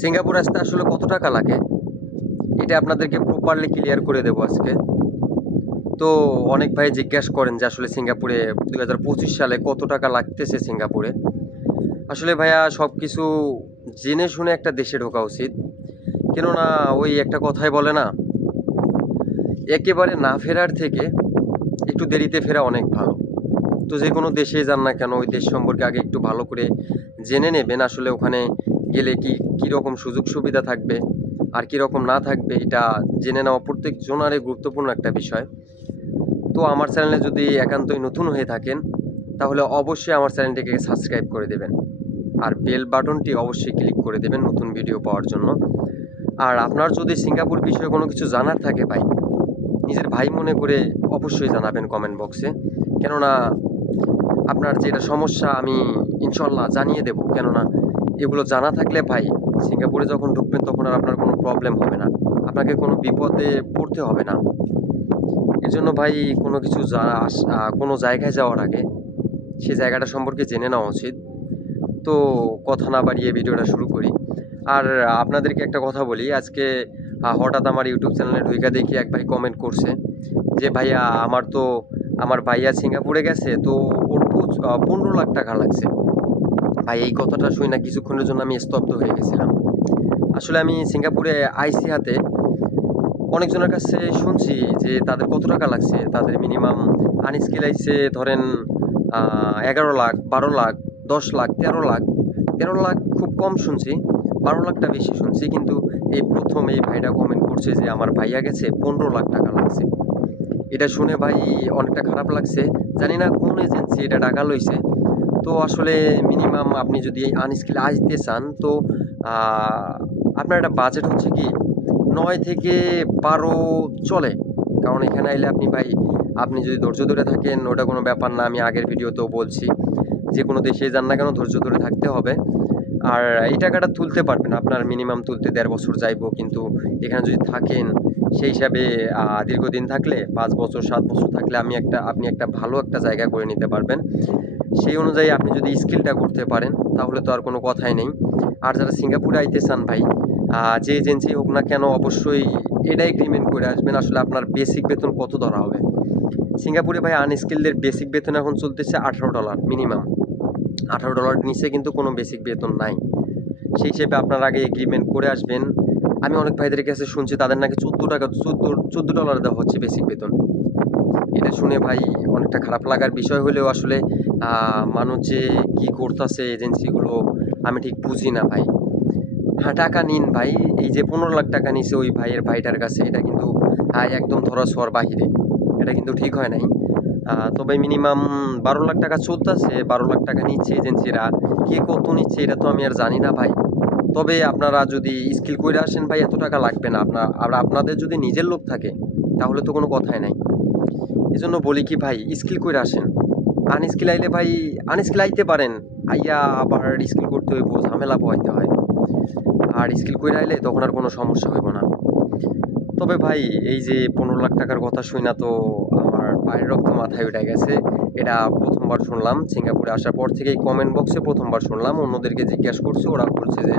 Singapore আসতে আসলে কত টাকা লাগে এটা আপনাদেরকে প্রপারলি ক্লিয়ার করে দেবো আজকে। তো অনেক ভাই জিজ্ঞাসা করেন যে আসলে সিঙ্গাপুরে 2025 সালে কত টাকা লাগতেছে সিঙ্গাপুরে। আসলে ভাইয়া সব কিছু জেনে শুনে একটা দেশে ঢোকা উচিত, কেননা ওই একটা কথাই বলে না, একেবারে না ফেরার থেকে একটু দেরিতে ফেরা অনেক ভালো। তো যে কোনো দেশে যান না কেন ওই দেশ সম্পর্কে আগে একটু ভালো করে জেনে নেবেন, আসলে ওখানে গেলে কী রকম সুযোগ সুবিধা থাকবে আর কী রকম না থাকবে এটা জেনে নেওয়া প্রত্যেক জনারই গুরুত্বপূর্ণ একটা বিষয়। তো আমার চ্যানেলে যদি একান্তই নতুন হয়ে থাকেন তাহলে অবশ্যই আমার চ্যানেলটিকে সাবস্ক্রাইব করে দেবেন আর বেল বাটনটি অবশ্যই ক্লিক করে দেবেন নতুন ভিডিও পাওয়ার জন্য। আর আপনার যদি সিঙ্গাপুর বিষয়ে কোনো কিছু জানার থাকে ভাই, নিজের ভাই মনে করে অবশ্যই জানাবেন কমেন্ট বক্সে, কেননা আপনার যেটা সমস্যা আমি ইনশাল্লাহ জানিয়ে দেব। কেননা এগুলো জানা থাকলে ভাই সিঙ্গাপুরে যখন ঢুকবেন তখন আর আপনার কোনো প্রবলেম হবে না, আপনাকে কোনো বিপদে পড়তে হবে না। এর জন্য ভাই কোনো কিছু কোনো জায়গায় যাওয়ার আগে সে জায়গাটা সম্পর্কে জেনে নেওয়া উচিত। তো কথা না বাড়িয়ে ভিডিওটা শুরু করি। আর আপনাদেরকে একটা কথা বলি, আজকে হঠাৎ আমার ইউটিউব চ্যানেলে ঢুইকা দেখি এক ভাই কমেন্ট করছে যে ভাইয়া আমার ভাইয়া সিঙ্গাপুরে গেছে, তো ওর 15 লাখ টাকা লাগছে। ভাই এই কথাটা শুই না কিছুক্ষণের জন্য আমি স্তব্ধ হয়ে গেছিলাম। আসলে আমি সিঙ্গাপুরে আইসি হাতে অনেকজনের কাছে শুনছি যে তাদের কত টাকা লাগছে, তাদের মিনিমাম আনস্কিল আইসে ধরেন 11 লাখ, 12 লাখ, 10 লাখ, 13 লাখ। 13 লাখ খুব কম শুনছি, 12 লাখটা বেশি শুনছি। কিন্তু এই প্রথম এই ভাইটা কমেন্ট করছে যে আমার ভাইয়া গেছে 15 লাখ টাকা লাগছে। এটা শুনে ভাই অনেকটা খারাপ লাগছে। জানি না কোন এজেন্সি এটা টাকা লইছে। তো আসলে মিনিমাম আপনি যদি আনস্কিল আসতে চান তো আপনার একটা বাজেট হচ্ছে কি 9 থেকে 12 চলে। কারণ এখানে আইলে আপনি যদি ধৈর্য ধরে থাকেন ওটা কোনো ব্যাপার না, আমি আগের ভিডিওতেও বলছি যে কোনো দেশে যান না কেন ধৈর্য ধরে থাকতে হবে। আর এই টাকাটা তুলতে পারবেন, আপনার মিনিমাম তুলতে 1.5 বছর যাইবো, কিন্তু এখানে যদি থাকেন সেই হিসাবে দীর্ঘদিন থাকলে 5 বছর 7 বছর থাকলে আপনি একটা ভালো একটা জায়গা করে নিতে পারবেন। সেই অনুযায়ী আপনি যদি স্কিলটা করতে পারেন তাহলে তো আর কোনো কথাই নেই। আর যারা সিঙ্গাপুরে আইতে চান ভাই, যে এজেন্সি হোক না কেন অবশ্যই এটা এগ্রিমেন্ট করে আসবেন আসলে আপনার বেসিক বেতন কত ধরা হবে। সিঙ্গাপুরে ভাই আনস্কিলদের বেসিক বেতন এখন চলতেছে $18 মিনিমাম। $18 নিচে কিন্তু কোনো বেসিক বেতন নাই। সেই হিসেবে আপনার আগে এগ্রিমেন্ট করে আসবেন। আমি অনেক ভাইদের কাছে শুনছি তাদের নাকি $14 দেওয়া হচ্ছে বেসিক বেতন। এটা শুনে ভাই অনেকটা খারাপ লাগার বিষয় হলেও আসলে মানুষ যে কী করতেছে এজেন্সিগুলো আমি ঠিক বুঝি না ভাই। হ্যাঁ টাকা নিন ভাই, এই যে 15 লাখ টাকা নিছে ওই ভাইটার কাছে, এটা কিন্তু একদম ধরা ছোঁয়ার বাহিরে, এটা কিন্তু ঠিক হয় নাই। তবে মিনিমাম 12 লাখ টাকা চলতেছে, 12 লাখ টাকা নিচ্ছে এজেন্সিরা, কে কত নিচ্ছে এটা তো আমি আর জানি না ভাই। তবে আপনারা যদি স্কিল করে আসেন ভাই এত টাকা লাগবে না আপনাদের যদি নিজের লোক থাকে তাহলে তো কোনো কথাই নাই। এই জন্য বলি কি ভাই স্কিল করে আসেন। আনস্কিল আইলে ভাই আনস্কিল আইতে পারেন, আইয়া আবার স্কিল করতে হইব, ঝামেলা পোহাইতে হয়। আর স্কিল করে আইলে তখন আর কোনো সমস্যা হইব না। তবে ভাই এই যে 15 লাখ টাকার কথা শুই না তো আমার পায়ের রক্ত মাথায় উঠে গেছে। এটা প্রথমবার শুনলাম সিঙ্গাপুরে আসার পর থেকেই, কমেন্ট বক্সে প্রথমবার শুনলাম। অন্যদেরকে জিজ্ঞাসা করছি, ওরা বলছে যে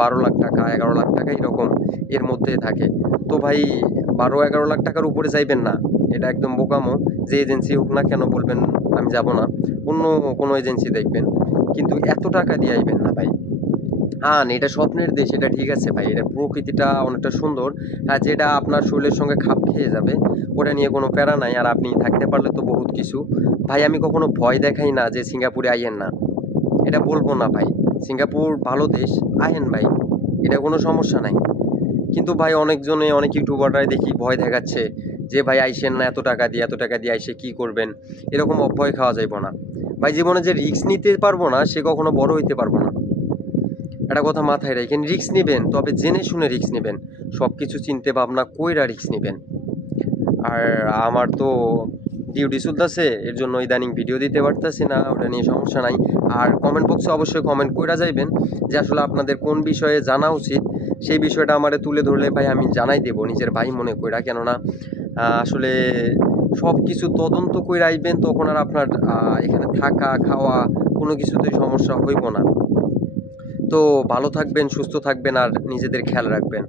12 লাখ টাকা 11 লাখ টাকা এরকম এর মধ্যে থাকে। তো ভাই 12-11 লাখ টাকার উপরে যাইবেন না, এটা একদম বোকামো। যে এজেন্সি হোক না কেন বলবেন আমি যাব না, অন্য কোনো এজেন্সি দেখবেন, কিন্তু এত টাকা দিয়ে আইবেন না ভাই। এটা স্বপ্নের দেশ, এটা ঠিক আছে ভাই, এটা প্রকৃতিটা অনেকটা সুন্দর, যেটা আপনার শরীরের সঙ্গে খাপ খেয়ে যাবে, ওটা নিয়ে কোনো প্যারা নাই। আর আপনি থাকতে পারলে তো বহুত কিছু। ভাই আমি কখনো ভয় দেখাই না যে সিঙ্গাপুরে আইয়েন না, এটা বলবো না ভাই। সিঙ্গাপুর ভালো দেশ, আইয়েন ভাই, এটা কোনো সমস্যা নাই। কিন্তু ভাই অনেক ইউটিউবাররাই দেখি ভয় দেখাচ্ছে যে ভাই আইসেন না, এত টাকা দিয়ে আইসে কী করবেন, এরকম অভয় খাওয়া যাইব না ভাই। জীবনে যে রিস্ক নিতে পারবো না সে কখনো বড় হইতে পারবো না, একটা কথা মাথায় রাখেন। রিস্ক নেবেন তবে জেনে শুনে রিস্ক নেবেন, সব কিছু চিনতে ভাবনা কইরা রিস্ক নেবেন। আর আমার তো ডিউটি চলতেছে, এর জন্য ইদানিং ভিডিও দিতে পারতেছি না, ওটা নিয়ে সমস্যা নাই। আর কমেন্ট বক্সে অবশ্যই কমেন্ট কইরা যাইবেন যে আসলে আপনাদের কোন বিষয়ে জানা উচিত, সেই বিষয়টা আমারে তুলে ধরলে ভাই আমি জানাই দেব নিজের ভাই মনে কইরা। কেননা আসলে সব কিছু তদন্ত কইরা আইবেন, তখন আর আপনার এখানে থাকা খাওয়া কোনো কিছুতেই সমস্যা হইব না। তো ভালো থাকবেন, সুস্থ থাকবেন আর নিজেদের খেয়াল রাখবেন।